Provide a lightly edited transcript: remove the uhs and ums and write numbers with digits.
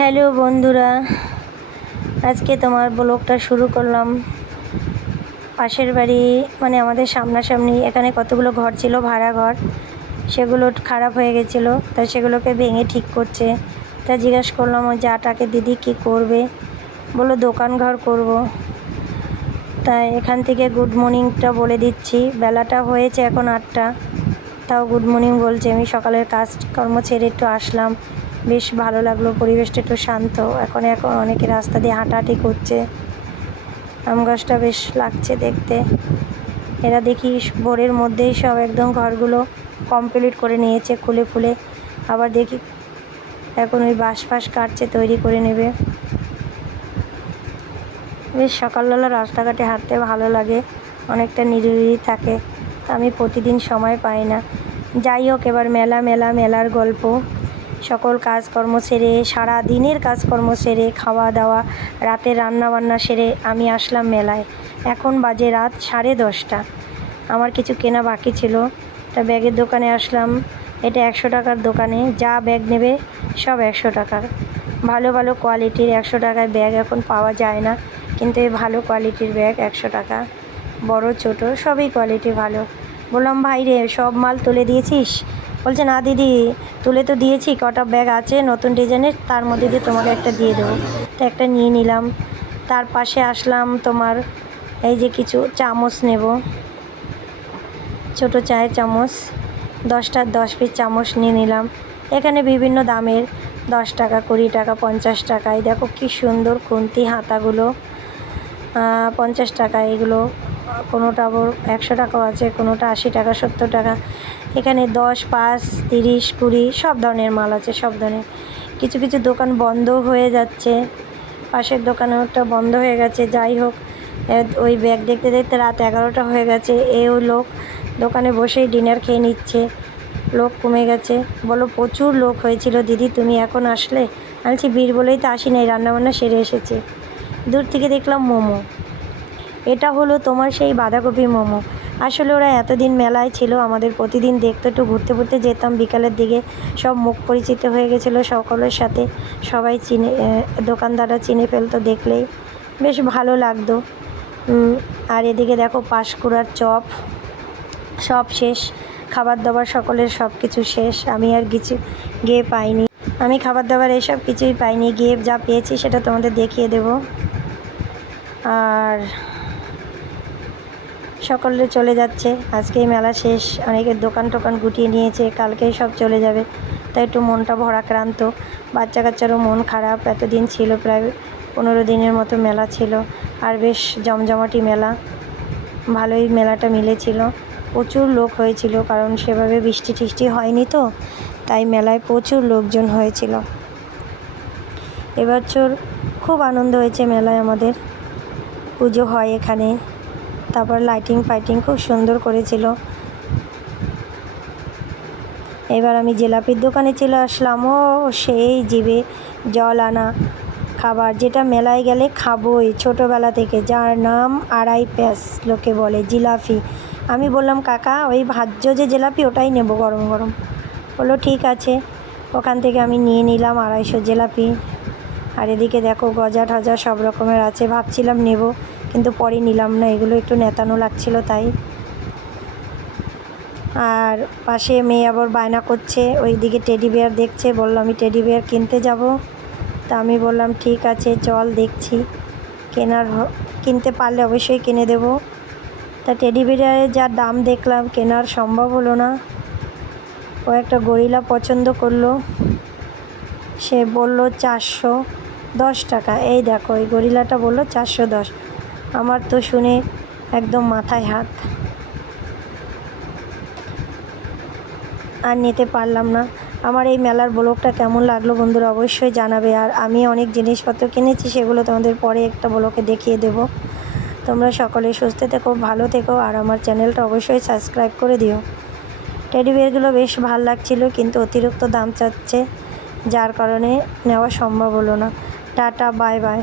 Hello বন্ধুরা, আজকে তোমার ব্লগটা শুরু করলাম। পাশের বাড়ি মানে আমাদের সামনাসামনি এখানে কতগুলো ঘর ছিল, ভাড়া ঘর, সেগুলো খারাপ হয়ে গেছিলো, তাই সেগুলোকে ভেঙে ঠিক করছে। তা জিজ্ঞাসা করলাম ওই যাটাকে, দিদি কি করবে? বললো দোকান ঘর করব। তাই এখান থেকে গুড মর্নিংটা বলে দিচ্ছি। বেলাটা হয়েছে এখন 8টা, তাও গুড মর্নিং বলছে। আমি সকালের কাজকর্ম ছেড়ে একটু আসলাম, বেশ ভালো লাগলো, পরিবেশটা একটু শান্ত। এখন অনেকে রাস্তা দিয়ে হাঁটাহাঁটি করছে। আম গাছটা বেশ লাগছে দেখতে। এরা দেখি ভোরের মধ্যেই সব একদম ঘরগুলো কমপ্লিট করে নিয়েছে খুলে খুলে। আবার দেখি এখন ওই বাঁশ ফাঁস কাটছে, তৈরি করে নেবে। বেশ সকালবেলা রাস্তাঘাটে হাঁটতে ভালো লাগে, অনেকটা নিরিবিলি থাকে। আমি প্রতিদিন সময় পাই না। যাই হোক, এবার মেলার গল্প। সকল কাজকর্ম সেরে, সারা দিনের কাজকর্ম সেরে, খাওয়া দাওয়া, রাতে রান্নাবান্না সেরে আমি আসলাম মেলায়। এখন বাজে রাত 10:30। আমার কিছু কেনা বাকি ছিল, তা ব্যাগের দোকানে আসলাম। এটা 100 টাকার দোকানে, যা ব্যাগ নেবে সব 100 টাকার। ভালো ভালো কোয়ালিটির 100 টাকায় ব্যাগ এখন পাওয়া যায় না, কিন্তু এই ভালো কোয়ালিটির ব্যাগ 100 টাকা। বড় ছোট সবই কোয়ালিটি ভালো। বললাম, ভাই রে, সব মাল তুলে দিয়েছিস? বলছে, না দিদি, তুলে তো দিয়েছি, কটা ব্যাগ আছে নতুন ডিজাইনের, তার মধ্যে দিয়ে তোমাকে একটা দিয়ে দেবো। তো একটা নিয়ে নিলাম। তার পাশে আসলাম তোমার এই যে কিছু চামচ নেব, ছোট চায়ের চামচ, 10 পিস চামচ নিয়ে নিলাম। এখানে বিভিন্ন দামের, 10 টাকা, 20 টাকা, 50 টাকায়। দেখো কি সুন্দর খুন্তি হাতাগুলো, 50 টাকা এগুলো। কোনোটা আবার 100 টাকাও আছে, কোনোটা 80 টাকা, 70 টাকা। এখানে 10, 5, 30, 20 সব ধরনের মাল আছে, সব ধরনের। কিছু কিছু দোকান বন্ধ হয়ে যাচ্ছে, পাশের দোকানেরটা বন্ধ হয়ে গেছে। যাই হোক, ওই ব্যাগ দেখতে দেখতে রাত 11টা হয়ে গেছে। ওই লোক দোকানে বসেই ডিনার খেয়ে নিচ্ছে। লোক কমে গেছে। বলো, প্রচুর লোক হয়েছিল। দিদি তুমি এখন আসলে? আমি বলছি, ভিড় বলেই তো আসি নাই, রান্নাবান্না সেরে এসেছি। দূর থেকে দেখলাম মোমো। এটা হলো তোমার সেই বাঁধাকপি মোমো। আসলে ওরা এতদিন মেলায় ছিল, আমাদের প্রতিদিন দেখতো, একটু ঘুরতে ঘুরতে যেতাম বিকালের দিকে। সব মুখ পরিচিত হয়ে গেছিলো সকলের সাথে, সবাই চিনে, দোকানদাররা চিনে ফেলতো দেখলেই, বেশ ভালো লাগতো। আর এদিকে দেখো পাঁশকুড়ার চপ, সব শেষ। খাবার দাবার সকলের সব কিছু শেষ। আমি আর কিছু গিয়ে পাইনি। আমি খাবার দাবার এসব কিছুই পাইনি, গিয়ে যা পেয়েছি সেটা তোমাদের দেখিয়ে দেব। আর সকলে চলে যাচ্ছে, আজকেই মেলা শেষ। অনেকের দোকান টোকান গুটিয়ে নিয়েছে, কালকেই সব চলে যাবে। তাই একটু মনটা ভরাক্রান্ত। বাচ্চা কাচ্চারও মন খারাপ। এতদিন ছিল, প্রায় 15 দিনের মতো মেলা ছিল। আর বেশ জমজমাটি মেলা, ভালোই মেলাটা মিলেছিল। প্রচুর লোক হয়েছিল, কারণ সেভাবে বৃষ্টি টিষ্টি হয়নি তো, তাই মেলায় প্রচুর লোকজন হয়েছিল। এবছর খুব আনন্দ হয়েছে মেলায় আমাদের। পুজো হয় এখানে, তারপর লাইটিং ফাইটিং খুব সুন্দর করেছিল। এবার আমি জিলাপির দোকানে চলে আসলাম। ও সেই জিভে জল আনা খাবার, যেটা মেলায় গেলে খাবোই ছোটোবেলা থেকে, যার নাম 2.5 প্যাঁচ লোকে বলে জিলাপি। আমি বললাম, কাকা ওই ভাজ্য যে জিলাপি ওটাই নেব গরম গরম। বললো ঠিক আছে। ওখান থেকে আমি নিয়ে নিলাম 250 জিলাপি। আর এদিকে দেখো গজা ঠজা সব রকমের আছে। ভাবছিলাম নেব, কিন্তু পরে নিলাম না, এগুলো একটু নেতানো লাগছিল তাই। আর পাশে মেয়ে আবার বায়না করছে, ওই দিকে টেডি বিয়ার দেখছে। বললো আমি টেডি বিয়ার কিনতে যাব। তা আমি বললাম ঠিক আছে চল, দেখছি কিনতে পারলে অবশ্যই কিনে দেব। তা টেডি বিয়ারের যা দাম দেখলাম, কেনার সম্ভব হলো না। ও একটা গরিলা পছন্দ করলো, সে বলল 410 টাকা। এই দেখো, এই গরিলাটা বললো 410। আমার তো শুনে একদম মাথায় হাত, আর নিতে পারলাম না। আমার এই মেলার ব্লগটা কেমন লাগলো বন্ধুরা অবশ্যই জানাবে। আর আমি অনেক জিনিসপত্র কিনেছি, সেগুলো তোমাদের পরে একটা ব্লগে দেখিয়ে দেব। তোমরা সকলে সুস্থ থেকো, ভালো থেকো, আর আমার চ্যানেলটা অবশ্যই সাবস্ক্রাইব করে দিও। টেডি বিয়ারগুলো বেশ ভালো লাগছিলো, কিন্তু অতিরিক্ত দাম চাচ্ছে, যার কারণে নেওয়া সম্ভব হলো না। Tata, bye bye.